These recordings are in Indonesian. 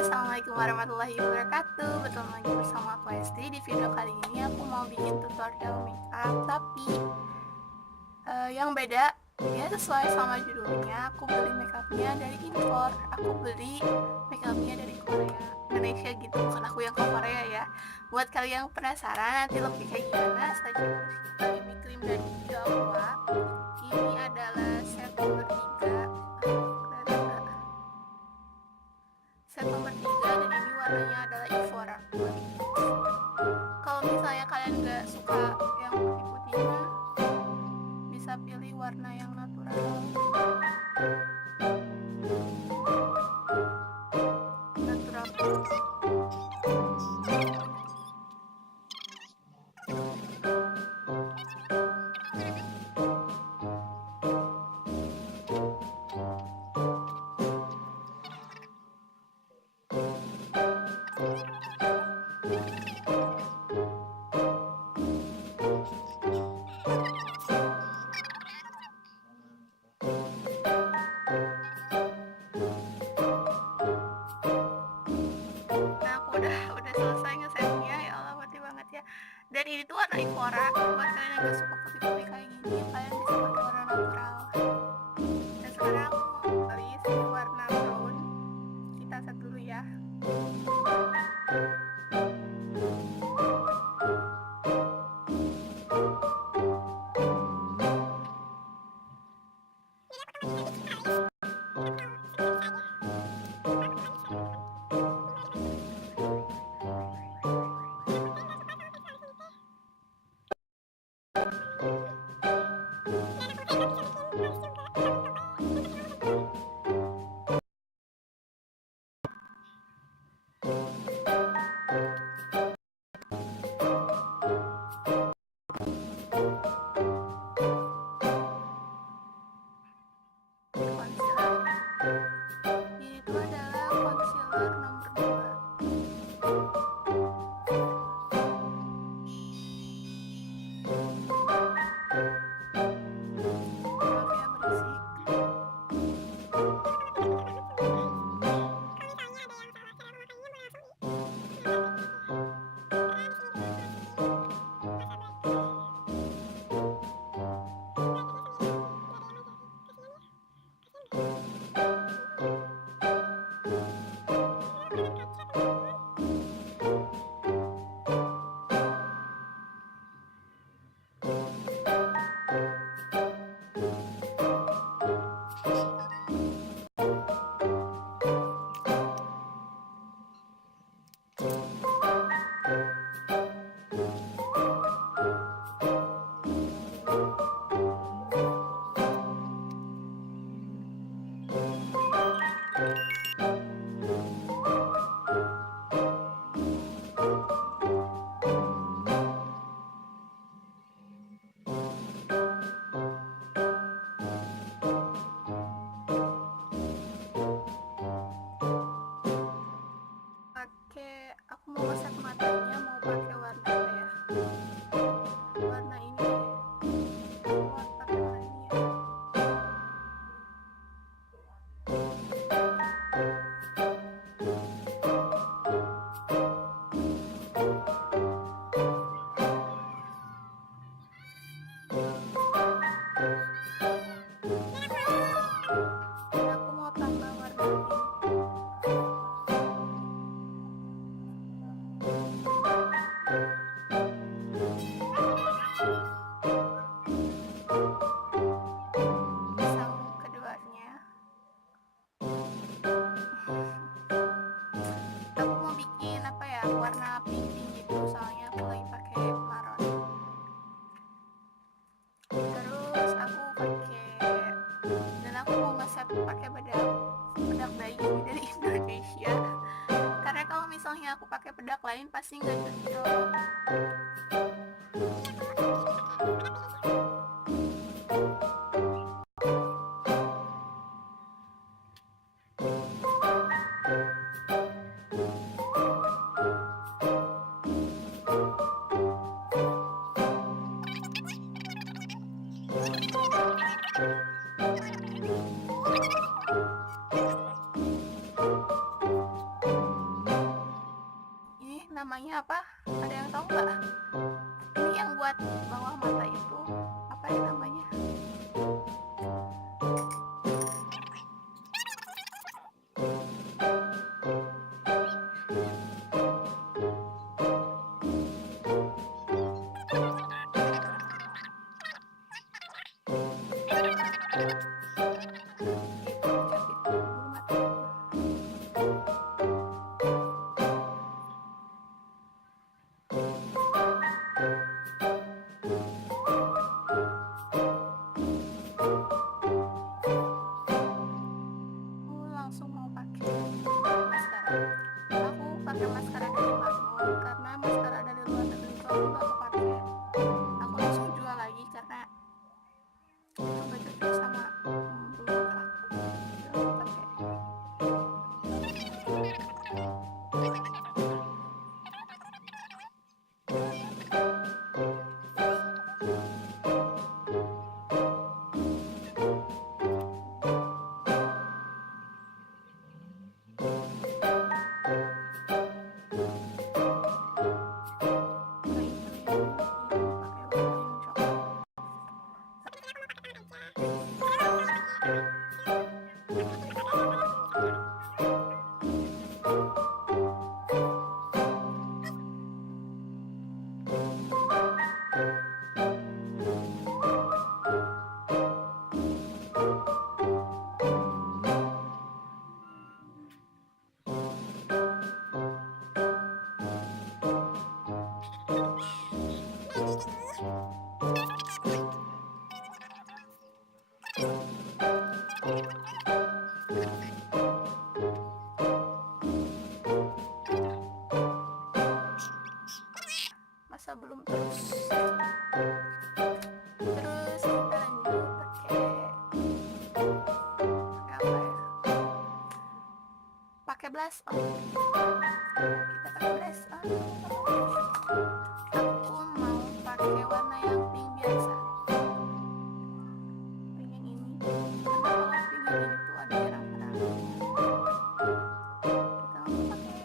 Assalamualaikum warahmatullahi wabarakatuh. Betul lagi bersama aku Esti. Di video kali ini aku mau bikin tutorial makeup, tapi yang beda. Ya sesuai sama judulnya, aku beli makeupnya dari impor. Aku beli makeupnya dari Korea, Indonesia gitu. Bukan aku yang ke Korea ya. Buat kalian yang penasaran nanti looknya kayak gimana, saja ini krim dari Bioauqua. Ini adalah set nomor 3. Set nomor 3 dan ini warnanya adalah Aurora. Kalau misalnya kalian nggak suka yang putih-putih bisa pilih warna yang natural. Udah selesai ngesetnya, ya Allah mati banget ya. Dan ini tuh warna Aurora. Buat kalian yang gak suka putih-putih kayak gini, kalian bisa pakai warna natural. Dan sekarang aku mau beli warna brown. Kita set dulu ya. Ini tuh adalah concealer nomor 2. Maaf ya berisik. Aku mau ngeset matanya, mau pakai warna apa ya? Warna ini deh. Mau pakai warna ini ya. Dan aku mau tambah warna pink. Pisang keduanya. Aku mau bikin apa ya, warna pink gitu, soalnya aku lagi pakai maron. Terus aku dan aku mau ngeset pakai bedak bayi ini dari Indonesia. Karena kalau misalnya aku pakai bedak lain pasti nggak cocok. namanya apa? Ada yang tahu nggak? Ini yang buat bawah mata itu apa ya namanya? Itu capit bulu mata. Aku langsung mau pakai maskara. Aku pakai maskara dari Magnum karena maskara dari luar negeri itu aku nggak kepake. Aku langsung jual lagi karena itu nggak cocok sama bulu mata aku. Jadi aku pakai. Nah, itu yang hidung pakai warna yang coklat. Masa belum terus kita lanjut pakai apa ya, pakai blush on. Kita pakai blush on. Aku mau pakai warna yang pink biasa, pink yang ini, karena kalau pink yang ini tuh ada merah-merah. Kita langsung pakai.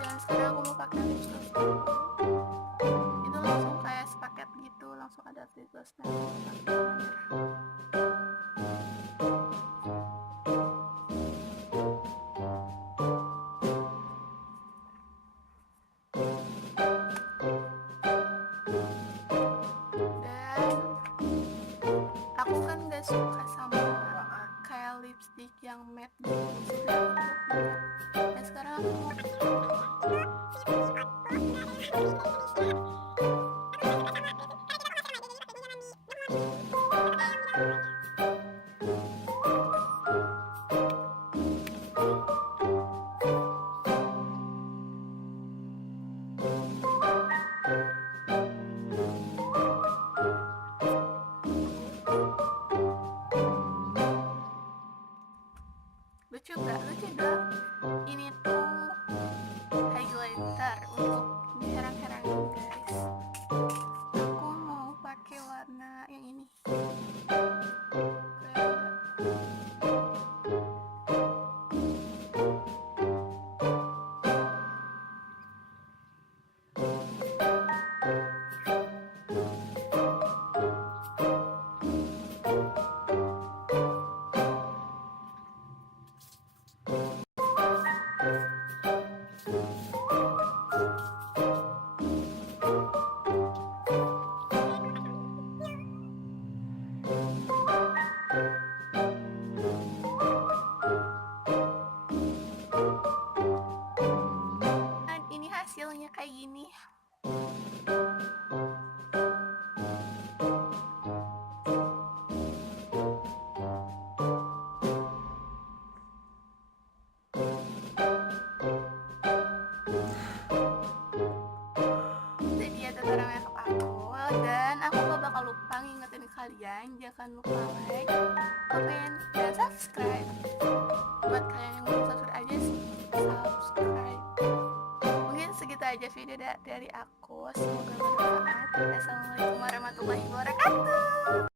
Dan sekarang aku mau pakai lip gloss dulu. Itu langsung kayak sepaket gitu, langsung ada lip glossnya. Pakai warna merah. Dan aku kan gak suka sama kayak lipstick yang matte gitu, sebenarnya aku punya. Dan sekarang aku mau lucu gak? Lucu dong. Ini tuh highlighter untuk nyerang-nyerangin guys. Aku mau pakai warna yang ini. jangan lupa like, komen, dan subscribe. Buat kalian yang belum subscribe aja sih, subscribe. Mungkin segitu aja video dari aku. Semoga bermanfaat. Assalamualaikum.